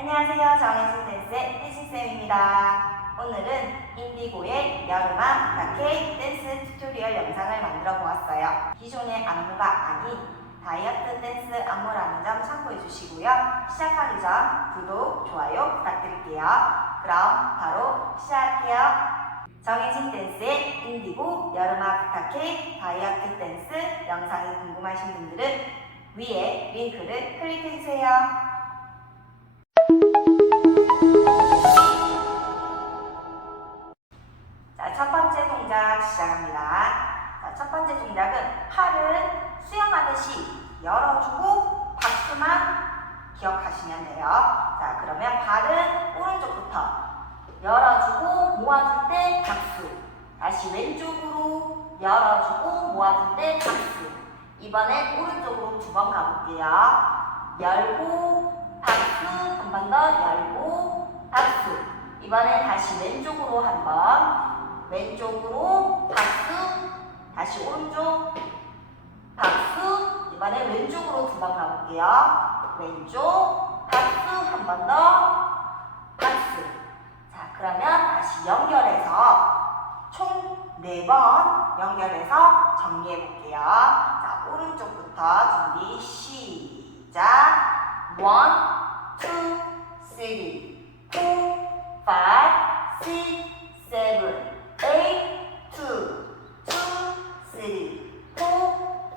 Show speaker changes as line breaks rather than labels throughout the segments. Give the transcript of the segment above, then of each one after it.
안녕하세요. 정혜진 댄스의 혜진쌤입니다. 오늘은 인디고의 여름아 부탁해 댄스 튜토리얼 영상을 만들어 보았어요. 기존의 안무가 아닌 다이어트 댄스 안무라는 점 참고해 주시고요. 시작하기 전 구독, 좋아요 부탁드릴게요. 그럼 바로 시작할게요. 정혜진 댄스의 인디고 여름아 부탁해 다이어트 댄스 영상이 궁금하신 분들은 위에 링크를 클릭해 주세요. 첫 번째 동작은 팔은 수영하듯이 열어주고 박수만 기억하시면 돼요. 자, 그러면 발은 오른쪽부터 열어주고 모아줄 때 박수. 다시 왼쪽으로 열어주고 모아줄 때 박수. 이번엔 오른쪽으로 두 번 가볼게요. 열고 박수 한 번 더 열고 박수. 이번엔 다시 왼쪽으로 한 번. 왼쪽으로 박수. 다시 오른쪽 박수. 이번엔 왼쪽으로 두 번 가볼게요. 왼쪽 박수 한 번 더. 박수. 자, 그러면 다시 연결해서 총 네 번 연결해서 정리해 볼게요. 자, 오른쪽부터 준비 시작. 원, 투, 쓰리, 포, 파이, 식, 세븐, 에잇, 투, 투,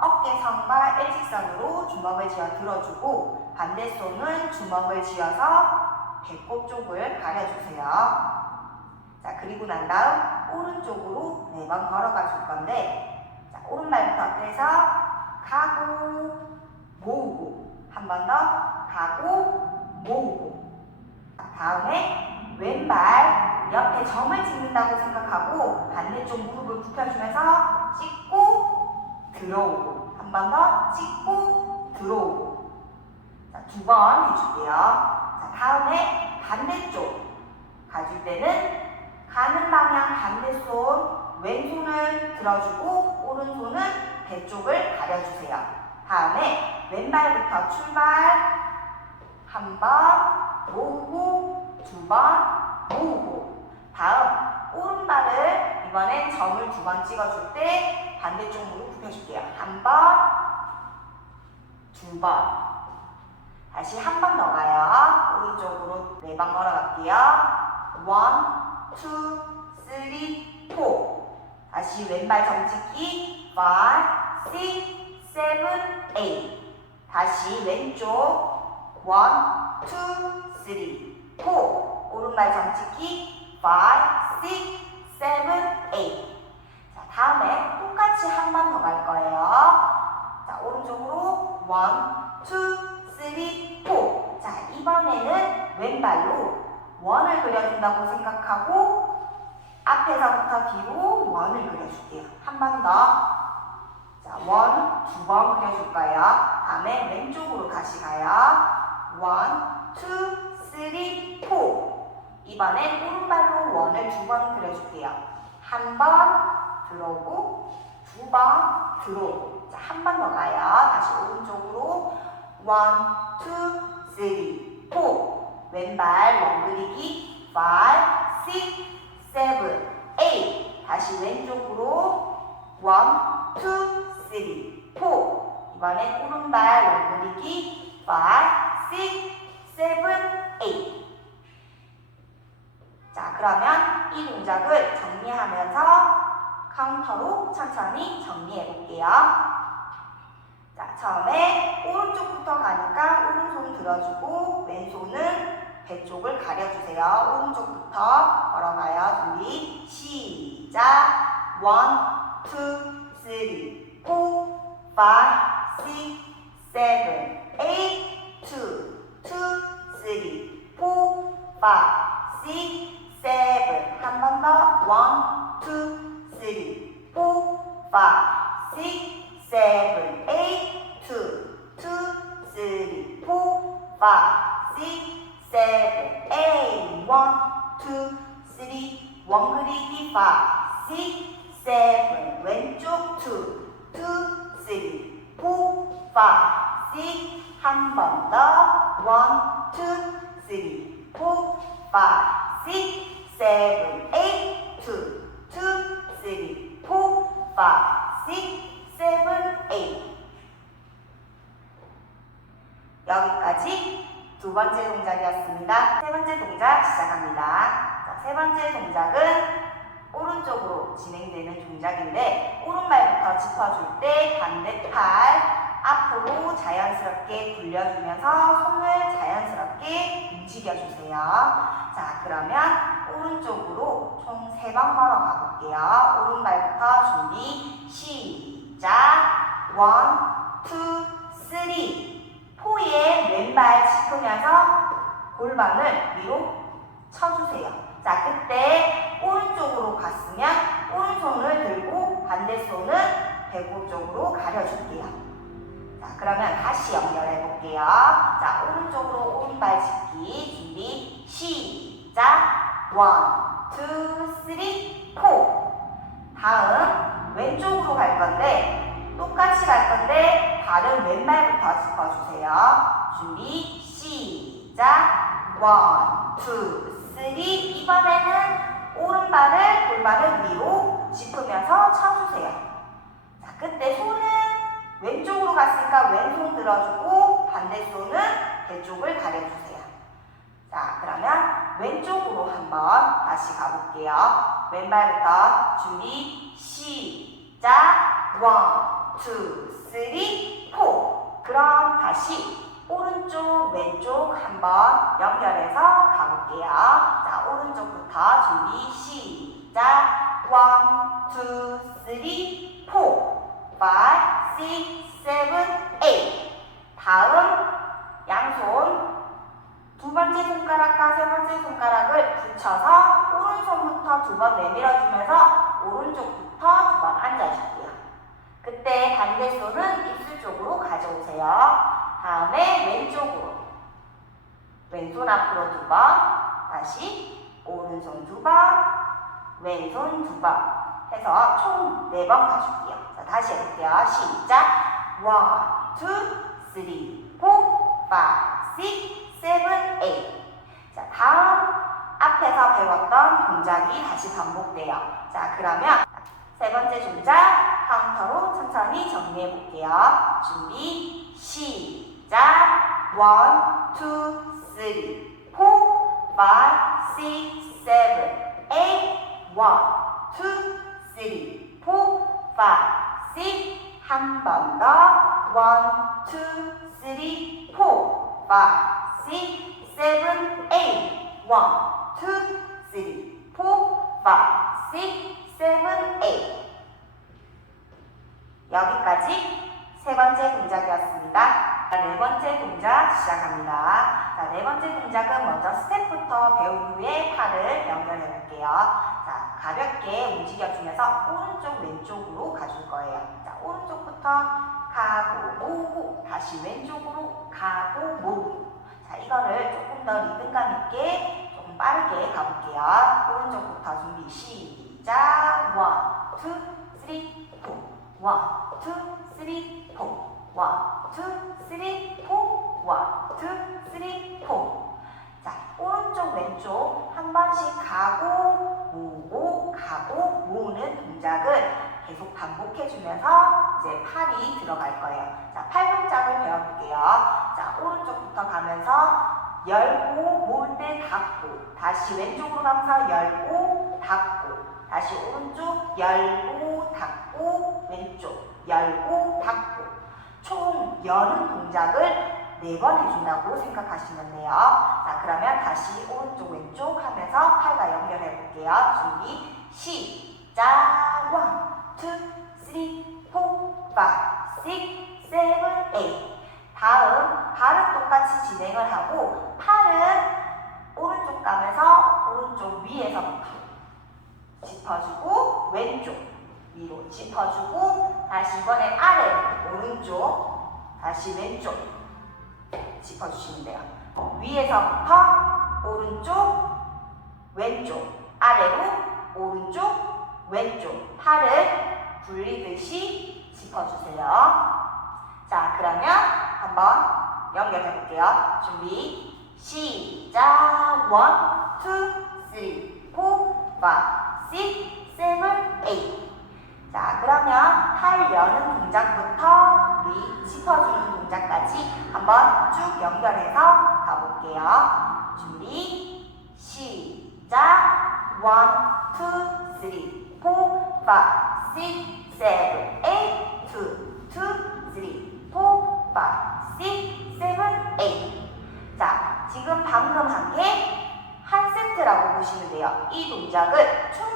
어깨 선과 일직선으로 주먹을 쥐어 들어주고, 반대 손은 주먹을 쥐어서 배꼽 쪽을 가려주세요. 자, 그리고 난 다음 오른쪽으로 네 번 걸어가 줄 건데, 자, 오른발부터 앞에서 가고, 모으고, 한 번 더 가고, 모으고. 자, 다음에 왼발 옆에 점을 찍는다고 생각하고 반대쪽 무릎을 굽혀주면서 찍고 들어오고. 한 번 더 찍고 들어오고. 자, 두번 해줄게요. 자, 다음에 반대쪽. 가줄 때는 가는 방향 반대손 왼손을 들어주고 오른손은 배 쪽을 가려주세요. 다음에 왼발부터 출발. 한 번 모으고 두 번 모으고. 다음 오른발을 이번엔 점을 두 번 찍어줄 때 반대쪽 무릎 굽혀줄게요. 한 번, 두 번. 다시 한 번 더 가요. 오른쪽으로 네 번 걸어갈게요. 원, 투, 쓰리, 포. 다시 왼발 점 찍기. five, six, seven, eight. 다시 왼쪽 원, 투, 쓰리, 포. 오른발 점 찍기. five, six, seven, eight. 자, 다음에 똑같이 한 번 더 갈 거예요. 자, 오른쪽으로 원, 투, 쓰리, 포. 자, 이번에는 왼발로 원을 그려준다고 생각하고 앞에서부터 뒤로 원을 그려줄게요. 한 번 더. 자, 원, 두 번 그려줄 거예요. 다음에 왼쪽으로 다시 가요. 원, 투, 쓰리, 포. 이번엔 오른발로 원을 두 번 그려줄게요. 한 번 들어오고, 두 번 들어오고. 자, 한 번 더 가요. 다시 오른쪽으로. 원, 투, 쓰리, 포. 왼발 원 그리기. five, six, seven, eight. 다시 왼쪽으로. 원, 투, 쓰리, 포. 이번엔 오른발 원 그리기. five, six, seven, eight. 자, 그러면 이 동작을 정리하면서 카운터로 천천히 정리해 볼게요. 자, 처음에 오른쪽부터 가니까 오른손 들어주고 왼손은 배 쪽을 가려주세요. 오른쪽부터 걸어가요. 준비 시작. 원, 투, 쓰리, 포, 파이, 식, 세븐, 에잇, 투, 투, 쓰리, 포, five, six, seven. 한 번 더. one, two, three, four, five, six, seven, eight, two, two, three, four, five, six, seven, eight. one, two, three. 원 그리기 five, six, seven. 왼쪽 two, two, three, four, five, six. 한 번 더. one, two, three, four, five, six, seven, eight, two, two, three, four, five, six, seven, eight. 여기까지 두 번째 동작이었습니다. 세 번째 동작 시작합니다. 자, 세 번째 동작은 오른쪽으로 진행되는 동작인데 오른발부터 짚어줄 때 반대팔 앞으로 자연스럽게 굴려주면서 손을 자연스럽게 움직여주세요. 자, 그러면 오른쪽으로 총 세 번 걸어가 볼게요. 오른발부터 준비, 시작. 원, 투, 쓰리. 포에 왼발 짚으면서 골반을 위로 쳐주세요. 자, 그때 오른쪽으로 갔으면 오른손을 들고 반대손은 배꼽 쪽으로 가려줄게요. 자, 그러면 다시 연결해 볼게요. 자, 오른쪽으로 오른발 짚기 준비 시작. 원, 투, 쓰리, 포. 다음 왼쪽으로 갈 건데 똑같이 갈 건데 발은 왼발부터 짚어주세요. 준비 시작. 원, 투, 쓰리. 이번에는 오른발을 골반을 위로 짚으면서 갔으니까 왼손 들어주고 반대손은 배 쪽을 가려주세요. 자, 그러면 왼쪽으로 한번 다시 가볼게요. 왼발부터 준비 시작. 원, 투, 쓰리, 포. 그럼 다시 오른쪽, 왼쪽 한번 연결해서 가볼게요. 자, 오른쪽부터 준비 시작. 원, 투, 쓰리, 포. 파이, 식, 세븐, 에잇. 다음 양손 두 번째 손가락과 세 번째 손가락을 붙여서 오른손부터 두 번 내밀어주면서 오른쪽부터 두 번 앉아줄게요. 그때 반대손은 입술 쪽으로 가져오세요. 다음에 왼쪽으로. 왼손 앞으로 두 번. 다시 오른손 두 번. 왼손 두 번. 해서 총 네 번 가줄게요. 자, 다시 해볼게요. 시작. 1, 2, 3, 4, 5, 6, 7, 8. 자, 다음 앞에서 배웠던 동작이 다시 반복돼요. 자, 그러면 세 번째 동작 카운터로 천천히 정리해 볼게요. 준비, 시작. 1, 2, 3, 4, 5, 6, 7, 8, 1, 2, three, four, five, six. 한 번 더. one, two, three, four, five, six, seven, eight. one, two, three, four, five, six, seven, eight. 여기까지 세 번째 동작이었습니다. 자, 네 번째 동작 시작합니다. 자, 네 번째 동작은 먼저 스텝부터 배운 후에 팔을 연결해 볼게요. 자, 가볍게 움직여 주면서 오른쪽, 왼쪽으로 가줄 거예요. 자, 오른쪽부터 가고, 모으고, 다시 왼쪽으로 가고, 모으고. 자, 이거를 조금 더 리듬감 있게 조금 빠르게 가볼게요. 오른쪽부터 준비, 시작. 원, 투, 쓰리, 포. 원, 투, 쓰리, 포. 원, 투, 쓰리, 포. 원, 투, 쓰리, 포. 자, 오른쪽, 왼쪽 한 번씩 가고, 모으고, 가고, 모으는 동작을 계속 반복해주면서 이제 팔이 들어갈 거예요. 자, 팔 동작을 배워볼게요. 자, 오른쪽부터 가면서 열고, 모을 때 닫고, 다시 왼쪽으로 가면서 열고, 닫고, 다시 오른쪽 열고 닫고 왼쪽 열고 닫고 총 여는 동작을 네 번 해준다고 생각하시면 돼요. 자 그러면 다시 오른쪽 왼쪽 하면서 팔과 연결해 볼게요. 준비 시작 원, 투, 쓰리, 포, 파, 식, 세븐, 에잇 다음 발은 똑같이 진행을 하고 팔은 오른쪽 가면 오른쪽 위에서부터 짚어주고 왼쪽 위로 짚어주고 다시 이번엔 아래 오른쪽 다시 왼쪽 짚어주시면 돼요. 위에서부터 오른쪽 왼쪽 아래로 오른쪽 왼쪽 팔을 굴리듯이 짚어주세요. 자 그러면 한번 연결해 볼게요. 준비 시작 원, 투, 쓰리, 포, 파, 식, 세븐, 에잇 자 그러면 팔 여는 동작부터 우리 짚어주는 동작까지 한번 쭉 연결해서 가볼게요. 준비 시작 원, 투, 쓰리, 포, 파, 식, 세븐, 에잇 투, 투, 쓰리, 포, 파, 식, 세븐, 에잇 자 지금 방금 한 게 한 세트라고 보시면 돼요. 이 동작을 총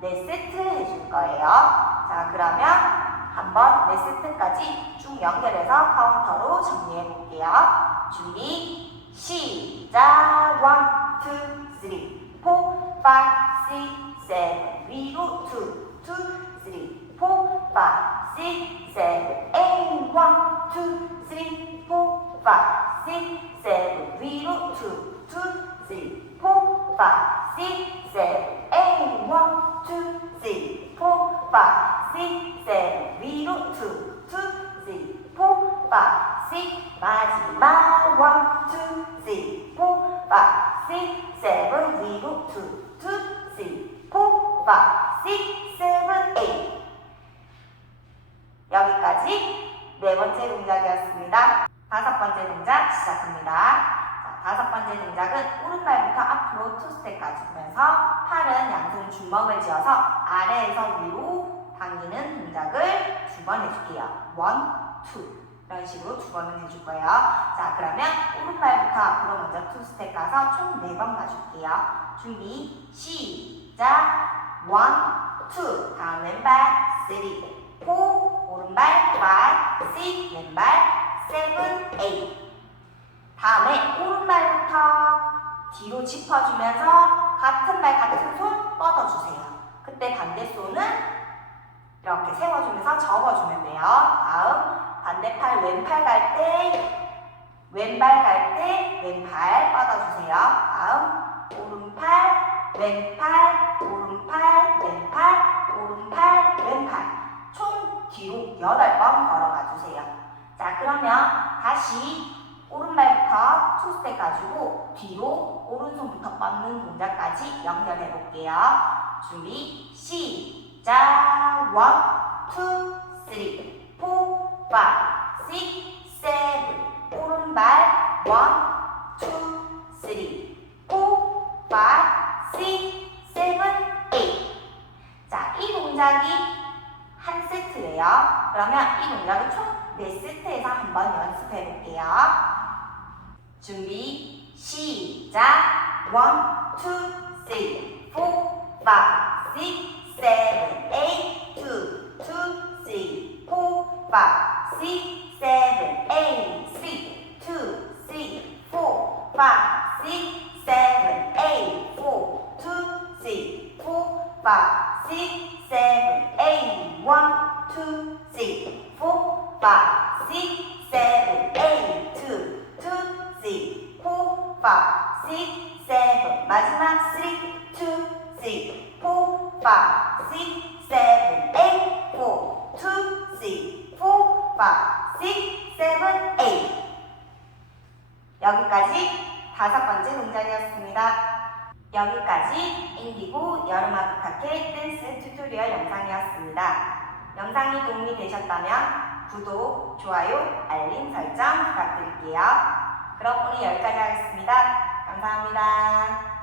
4세트 해줄 거예요. 자, 그러면 한번 4세트까지 쭉 연결해서 카운터로 정리해 볼게요. 준비, 시작! 1, 2, 3, 4, 5, 6, 7, 위로 2, 2, 3, 4, 5, 6, 7, 8, 1, 2, 3, 4, 5, 6, 7, 위로 2, 2, 3, 4, 5, 6, 7, 8, 1, 2, 3, 4, 5, 6, 7, 위로 2, 2, 3, 4, 5, 6 마지막 1, 2, 3, 4, 5, 6, 7 위로 2, 2, 3, 4, 5, 6, 7, 8 여기까지 네 번째 동작이었습니다. 다섯 번째 동작 시작합니다. 자, 다섯 번째 동작은 오른발부터 앞으로 투 스텝 가주면서 팔은 양손 주먹을 쥐어서 아래에서 위로 당기는 동작을 두 번 해줄게요. 원, 투. 이런 식으로 두 번은 해줄 거예요. 자, 그러면 오른발부터 앞으로 먼저 투 스텝 가서 총 네 번 가줄게요. 준비, 시작. 원, 투. 다음 왼발, 쓰리, 포. 오른발, 파이, 식, 왼발, 세븐, 에잇. 다음에 오른발부터 뒤로 짚어주면서 같은 발 같은 손 뻗어주세요. 그때 반대 손은 이렇게 세워주면서 접어주면 돼요. 다음 반대팔 왼팔 갈 때 왼발 갈 때 왼발 뻗어주세요. 다음 오른팔 왼팔 오른팔 왼팔 오른팔 왼팔 총 뒤로 8번 걸어가 주세요. 자 그러면 다시 오른발부터 투스텝 가지고 뒤로 오른손부터 뻗는 동작까지 연결해 볼게요. 준비 시작 원, 투, 쓰리, 포, 파, 식, 세븐 오른발 원, 투, 쓰리, 포, 파, 식, 세븐, 에잇 자, 이 동작이 한 세트예요. 그러면 이 동작을 총 4세트에서 한번 연습해 볼게요. 준비 시작 원, 투, 쓰리, 포, 파, 식, 세븐, 에잇, 투, 투, 쓰리, 포, 파, 식, 세븐, 에잇, 쓰리, 투, 쓰리, 포, 파, 식, 세 에잇 여기까지 다섯 번째 동작이었습니다. 여기까지 인디고 여름아 부탁해 댄스 튜토리얼 영상이었습니다. 영상이 도움이 되셨다면 구독, 좋아요, 알림 설정 부탁드릴게요. 그럼 오늘 여기까지 하겠습니다. 감사합니다.